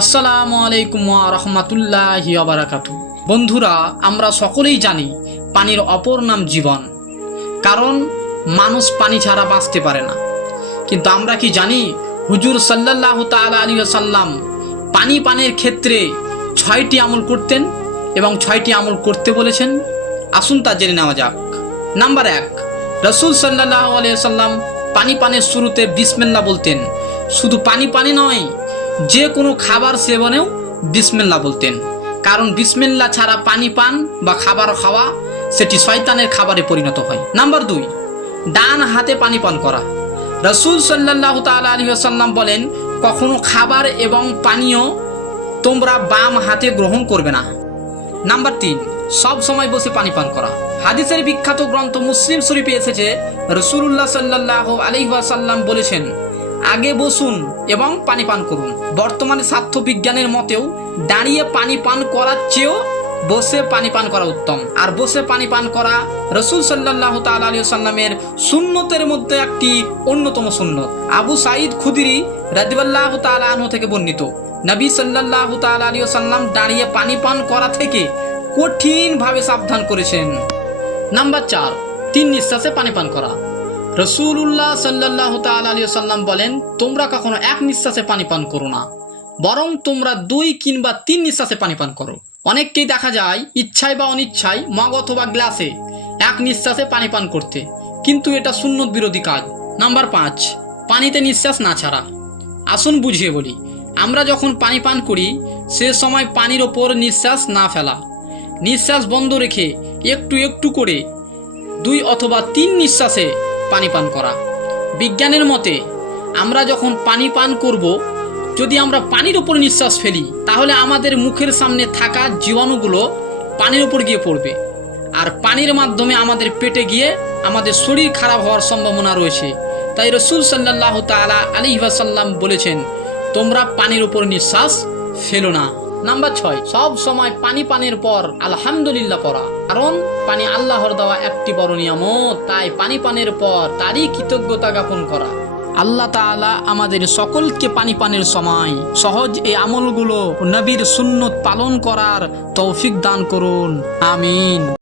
আসসালামু আলাইকুম রহমতুল্লাহ বারাকাতু বন্ধুরা, আমরা সকলেই জানি পানির অপর নাম জীবন। কারণ মানুষ পানি ছাড়া বাঁচতে পারে না। কিন্তু আমরা কি জানি, হুজুর সাল্লাহ তাল আলী সাল্লাম পানি পানের ক্ষেত্রে ছয়টি আমল করতেন এবং ছয়টি আমল করতে বলেছেন? আসুন তা জেনে নেওয়া যাক। নাম্বার এক, রসুল সাল্লাহ আলিয়া সাল্লাম পানি পানের শুরুতে বিসমিল্লা বলতেন। শুধু পানি পানি নয় যে কোনো খাবার সেবনেও বিসমিল্লা বলতেন। কারণ বিসমিল্লা ছাড়া পানি পান বা খাবার খাওয়া, সেটি শয়তানের খাবারে পরিণত হয়। নাম্বার দুই, ডান হাতে পানি পান করা। রসুল সাল্লাহ তাল আলী আসাল্লাম বলেন, কখনো খাবার এবং পানীয় তোমরা বাম হাতে গ্রহণ করবে না। নাম্বার তিন, সব সময় বসে পানি পান করা। হাদিসের বিখ্যাত গ্রন্থ মুসলিম শরীফে এসেছে রসুল্লাহ সাল্লাহ আলহিহাসাল্লাম বলেছেন আগে বসুন এবং পানি পান করুন। বর্তমানে স্বার্থ বিজ্ঞানের মতেও দাঁড়িয়ে পানি পান করার চেয়েও বসে পানি পান করা উত্তম। আর বসে পানি পান করা রসুল সাল্লাহ তাল সাল্লামের সুন্নতের মধ্যে একটি অন্যতম সুন্নত। আবু সাঈদ খুদিরি রাদিবাল্লাহ তাল থেকে বর্ণিত, নবী সাল্লাহ তাল সাল্লাম দাঁড়িয়ে পানি পান করা থেকে কঠিনভাবে সাবধান করেছেন। নাম্বার চার, তিন নিঃশ্বাসে পানি পান করা। রসুল্লাহ সাল্লাহ তাল আলী সাল্লাম বলেন, তোমরা কখনো এক নিঃশ্বাসে পানি পান করো না, বরং তোমরা দুই কিংবা তিন নিঃশ্বাসে পানি পান করো। অনেককেই দেখা যায় ইচ্ছায় বা অনিচ্ছায় মগ অথবা গ্লাসে এক নিঃশ্বাসে পানি পান করতে, কিন্তু এটা সুন্নত বিরোধী কাজ। নাম্বার পাঁচ, পানিতে নিঃশ্বাস না ছাড়া। আসুন বুঝিয়ে বলি, আমরা যখন পানি পান করি, সে সময় পানির ওপর নিঃশ্বাস না ফেলা। নিঃশ্বাস বন্ধ রেখে একটু একটু করে দুই অথবা তিন নিঃশ্বাসে পানি পান করা। বিজ্ঞানের মতে, আমরা যখন পানি পান করব, যদি আমরা পানির ওপর নিঃশ্বাস ফেলি, তাহলে আমাদের মুখের সামনে থাকা জীবাণুগুলো পানির ওপর গিয়ে পড়বে। আর পানির মাধ্যমে আমাদের পেটে গিয়ে আমাদের শরীর খারাপ হওয়ার সম্ভাবনা রয়েছে। তাই রসুল সাল্লাহ তালা আলী সাল্লাম বলেছেন, তোমরা পানির উপর নিঃশ্বাস ফেলো না। নাম্বার ছয়, সব সময় পানি পানের পর আলহামদুলিল্লাহ পড়া। কারণ পানি আল্লাহর দেওয়া একটি বড় নিয়ামত। তাই পানি পানের পর তারই কৃতজ্ঞতা জ্ঞাপন করা। আল্লাহ তালা আমাদের সকলকে পানি পানের সময় সহজ এই আমলগুলো নবীর সুন্নত পালন করার তৌফিক দান করুন। আমিন।